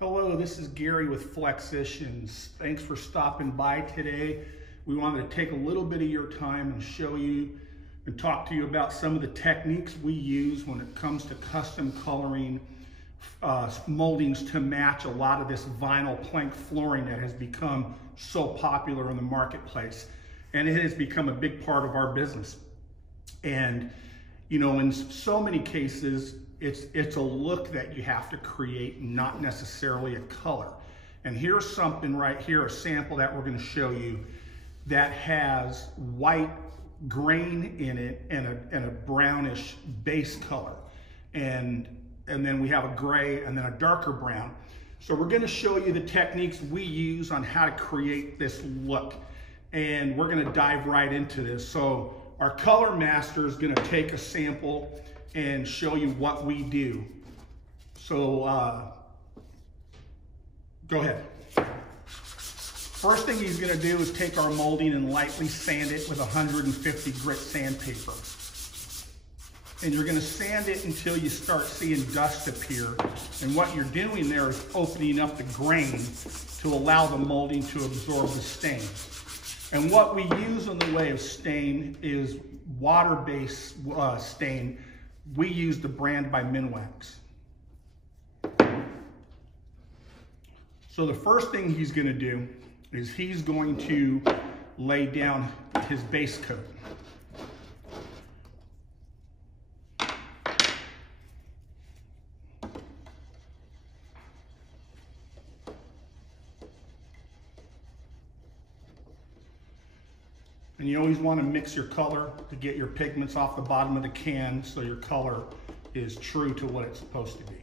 Hello, this is Gary with Flexitions. Thanks for stopping by today. We wanted to take a little bit of your time and show you and talk to you about some of the techniques we use when it comes to custom coloring moldings to match a lot of this vinyl plank flooring that has become so popular in the marketplace. And it has become a big part of our business. And you know, in so many cases, it's a look that you have to create, not necessarily a color. And here's something right here, a sample that we're going to show you that has white grain in it and a brownish base color. And then we have a gray and then a darker brown. So we're going to show you the techniques we use on how to create this look. And we're going to dive right into this. So our color master is going to take a sample and show you what we do. So go ahead. First thing he's going to do is take our molding and lightly sand it with 150 grit sandpaper. And you're going to sand it until you start seeing dust appear. And what you're doing there is opening up the grain to allow the molding to absorb the stain. And what we use in the way of stain is water-based stain. We use the brand by Minwax. So the first thing he's going to do is he's going to lay down his base coat. And you always want to mix your color to get your pigments off the bottom of the can so your color is true to what it's supposed to be.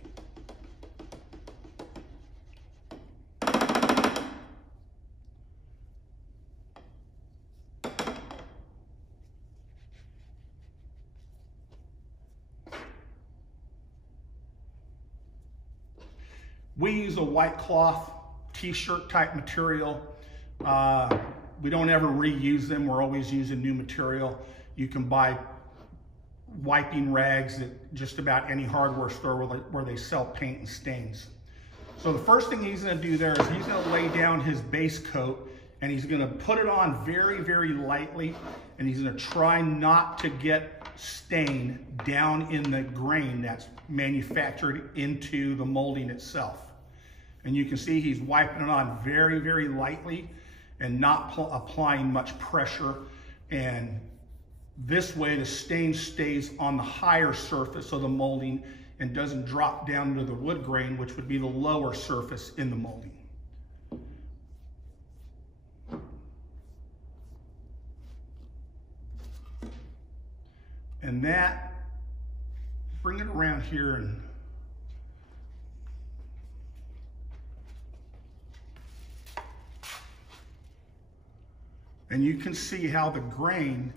We use a white cloth t-shirt type material. We don't ever reuse them. We're always using new material. You can buy wiping rags at just about any hardware store where they sell paint and stains. So the first thing he's going to do there is he's going to lay down his base coat and he's going to put it on very, very lightly, and he's going to try not to get stain down in the grain that's manufactured into the molding itself. And you can see he's wiping it on very, very lightly and not applying much pressure. And this way the stain stays on the higher surface of the molding and doesn't drop down to the wood grain, which would be the lower surface in the molding. And that, bring it around here and you can see how the grain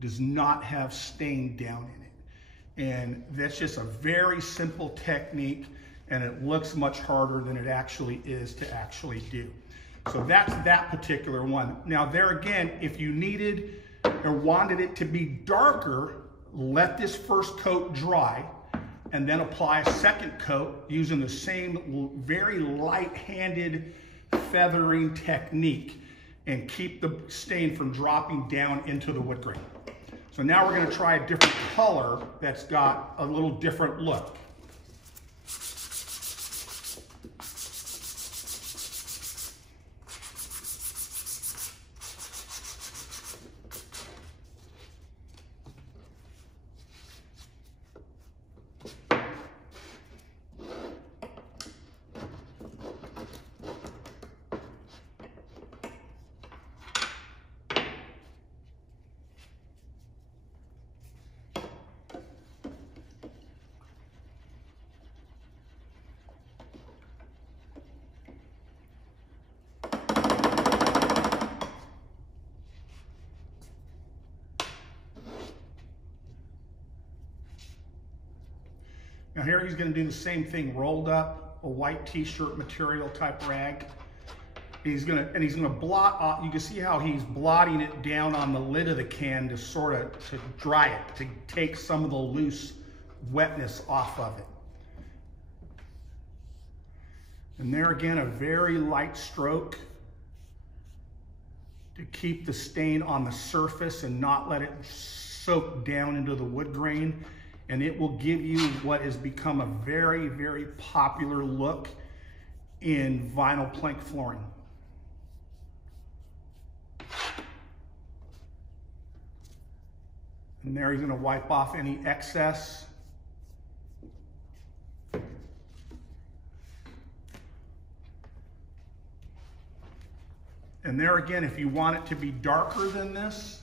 does not have stain down in it. And that's just a very simple technique, and it looks much harder than it actually is to actually do. So that's that particular one. Now there again, if you needed or wanted it to be darker, let this first coat dry and then apply a second coat using the same very light-handed feathering technique, and keep the stain from dropping down into the wood grain. So now we're going to try a different color that's got a little different look. Now here he's going to do the same thing, rolled up a white t-shirt material type rag. He's going to blot off. You can see how he's blotting it down on the lid of the can to to dry it, to take some of the loose wetness off of it. And there again, a very light stroke to keep the stain on the surface and not let it soak down into the wood grain. And it will give you what has become a very, very popular look in vinyl plank flooring. And there you're going to wipe off any excess. And there again, if you want it to be darker than this,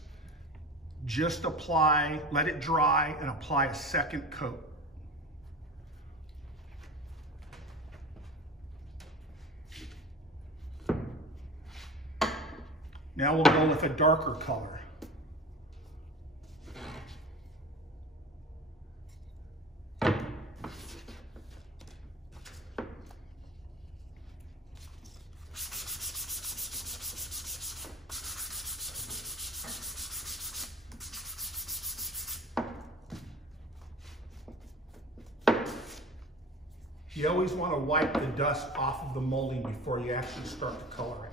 just apply, let it dry, and apply a second coat. Now we'll go with a darker color. You always want to wipe the dust off of the molding before you actually start to color it.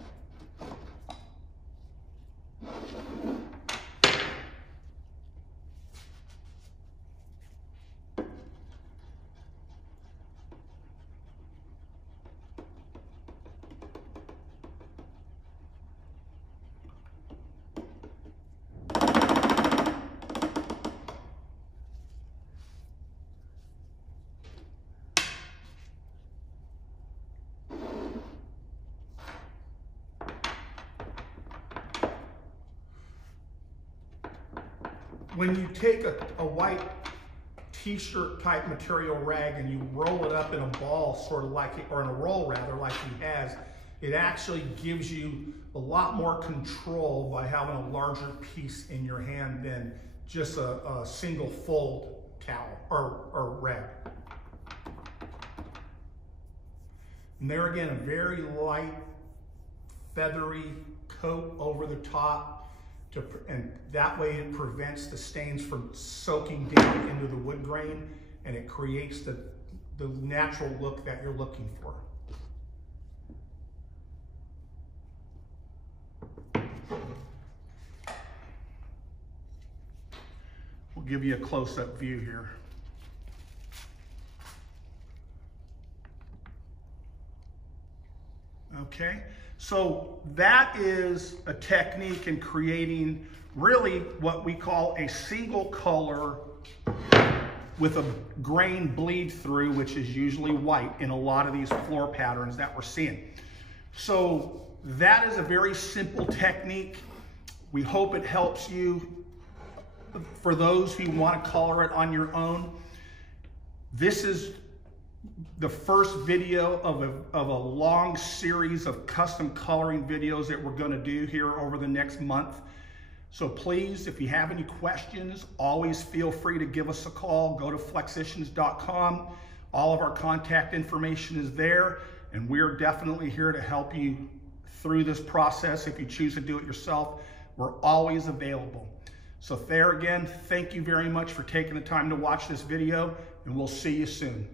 When you take a white t-shirt type material rag and you roll it up in a ball, sort of like, or in a roll rather, like he has, it actually gives you a lot more control by having a larger piece in your hand than just a single fold towel or rag. And there again, a very light, feathery coat over the top. And that way it prevents the stains from soaking down into the wood grain, and it creates the natural look that you're looking for. We'll give you a close-up view here. Okay, so that is a technique in creating really what we call a single color with a grain bleed through, which is usually white in a lot of these floor patterns that we're seeing. So that is a very simple technique. We hope it helps you for those who want to color it on your own. This is the first video of a long series of custom coloring videos that we're going to do here over the next month. So please, if you have any questions, always feel free to give us a call. Go to flexicians.com. All of our contact information is there, and we're definitely here to help you through this process. If you choose to do it yourself, we're always available. So there again, thank you very much for taking the time to watch this video, and we'll see you soon.